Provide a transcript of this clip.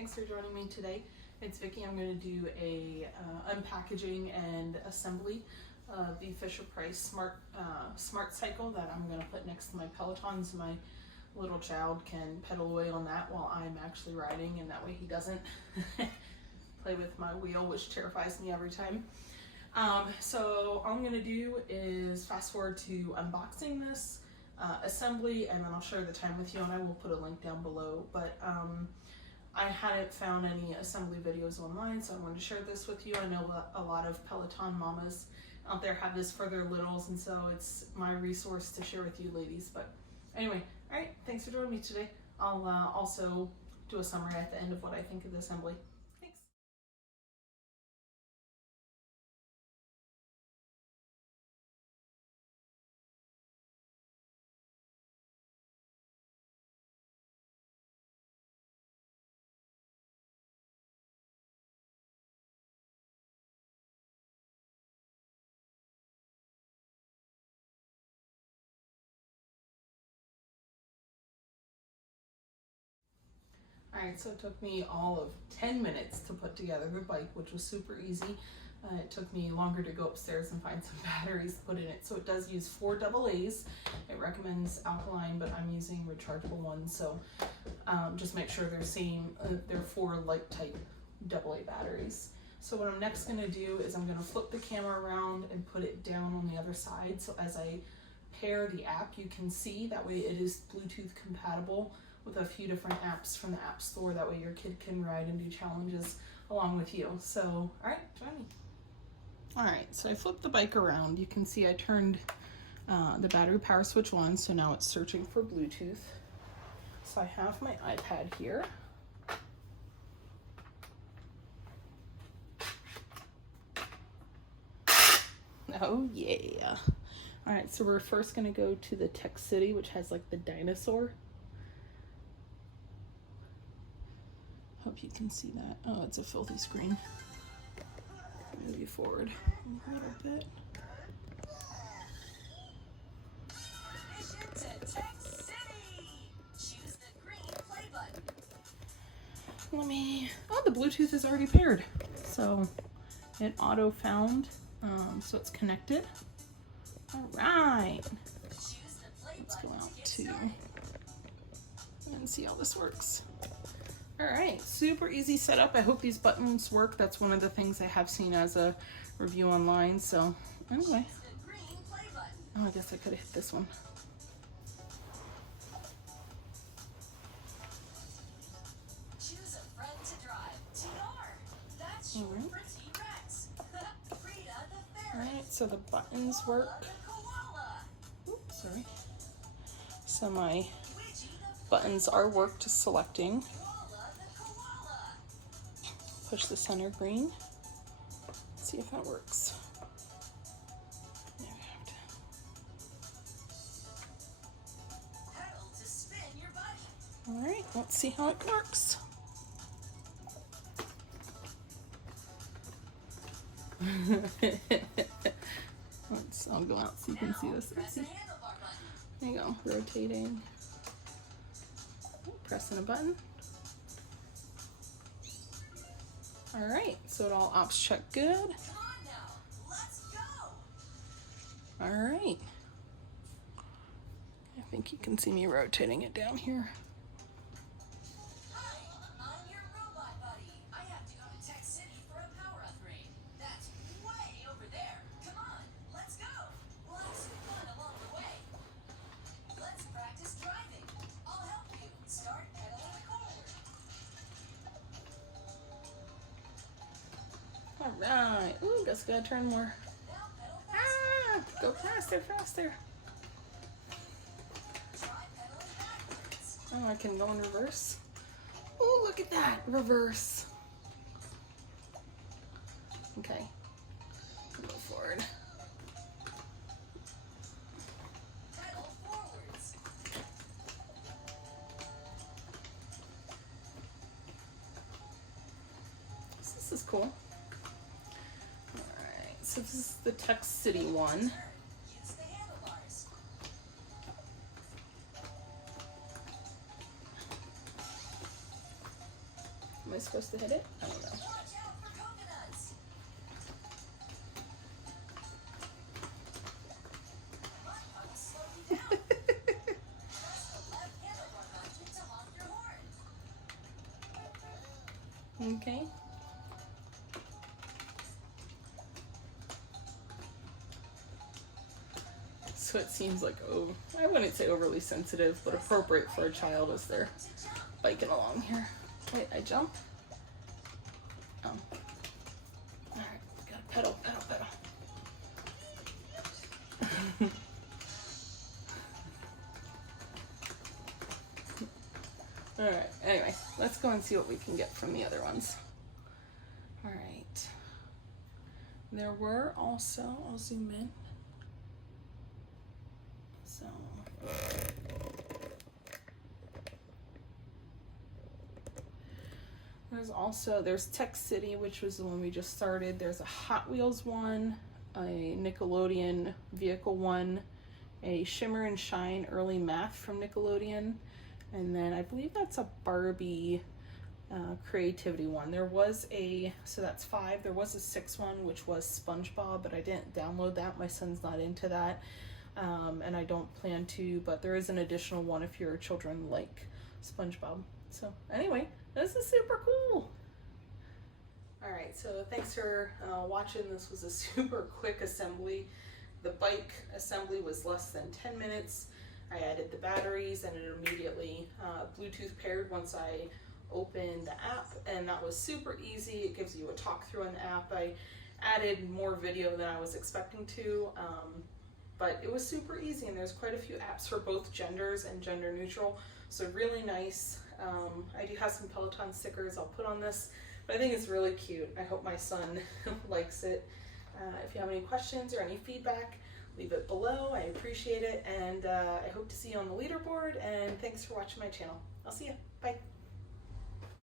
thanks for joining me today. It's Vicki. I'm going to do a unpackaging and assembly of the Fisher-Price Smart Cycle that I'm going to put next to my Peloton so my little child can pedal away on that while I'm actually riding, and that way he doesn't play with my wheel, which terrifies me every time. So all I'm going to do is fast forward to unboxing this assembly, and then I'll share the time with you, and I will put a link down below. But I hadn't found any assembly videos online, so I wanted to share this with you. I know a lot of Peloton mamas out there have this for their littles, and so it's my resource to share with you ladies. But anyway, all right, thanks for joining me today. I'll also do a summary at the end of what I think of the assembly. Thanks. All right, so it took me all of 10 minutes to put together the bike, which was super easy. It took me longer to go upstairs and find some batteries to put in it. So it does use 4 AA's. It recommends alkaline, but I'm using rechargeable ones. So just make sure they're 4 light type AA batteries. So what I'm next gonna do is I'm gonna flip the camera around and put it down on the other side. So as I pair the app, you can see that way it is Bluetooth compatible with a few different apps from the App Store. That way your kid can ride and do challenges along with you. So, all right, join me. All right, so I flipped the bike around. You can see I turned the battery power switch on, so now it's searching for Bluetooth. So I have my iPad here. Oh yeah. All right, so we're first gonna go to the Tech City, which has like the dinosaur. Hope you can see that. Oh, it's a filthy screen. Move you forward a little bit. Mission to Tech City. Choose the green play button. Oh, the Bluetooth is already paired. So it auto found, so it's connected. All right. Choose the play Let's go button out to to get started. and see how this works. All right, super easy setup. I hope these buttons work. That's one of the things I have seen as a review online. So anyway, Choose the green play button. oh, I guess I could have hit this one. Choose a friend to drive. TR. That's short Alright. for T-Rex. Frida the All ferret. right, so the buttons Koala work. the koala. Oops, sorry. So my Widgie the buttons are worked selecting. koala the koala. Push the center green. See if that works. Yeah, we have to. Pedal to spin your body. All right, let's see how it works. I'll go out so you can see this. Press the handlebar button. There you go, rotating. Pressing a button. All right, so it all ops check good. Come on now. Let's go. All right. I think you can see me rotating it down here. Hi, I'm your robot buddy. I have to go to Tech City for a power upgrade. That's way over there. Come on, let's go. We'll have some fun along the way. Let's practice driving. I'll help you. Start pedaling forward. All right. Ooh, guess I gotta turn more. Now pedal faster. Ah, go faster, faster. Try pedaling backwards. Oh, I can go in reverse. Oh, look at that, reverse. Okay, go forward. Pedal forwards. So this is cool. All right, so this is the Tech City one. Turn. Use the handlebars. Am I supposed to hit it? I don't know. Watch out for coconuts. My pony slowed you down. Press the left handlebar button to honk your horn. Okay. So it seems like, oh, I wouldn't say overly sensitive, but appropriate for a child as they're biking along here. Wait, I jump? Oh. Alright, gotta pedal, pedal, pedal. Alright, anyway, let's go and see what we can get from the other ones. Alright. There were also, I'll zoom in. So, there's Tech City, which was the one we just started. There's a Hot Wheels one, a Nickelodeon vehicle one, a Shimmer and Shine Early Math from Nickelodeon, and then I believe that's a Barbie creativity one. So that's 5. There was a 6th one, which was SpongeBob, but I didn't download that. My son's not into that. And I don't plan to, but there is an additional one if your children like SpongeBob. So anyway, this is super cool. All right, so thanks for watching. This was a super quick assembly. The bike assembly was less than 10 minutes. I added the batteries and it immediately Bluetooth paired once I opened the app, and that was super easy. It gives you a talk through on the app. I added more video than I was expecting to. But it was super easy, and there's quite a few apps for both genders and gender neutral, so really nice. I do have some Peloton stickers I'll put on this, but I think it's really cute. I hope my son likes it. If you have any questions or any feedback, leave it below. I appreciate it, and I hope to see you on the leaderboard, and thanks for watching my channel. I'll see you. Bye.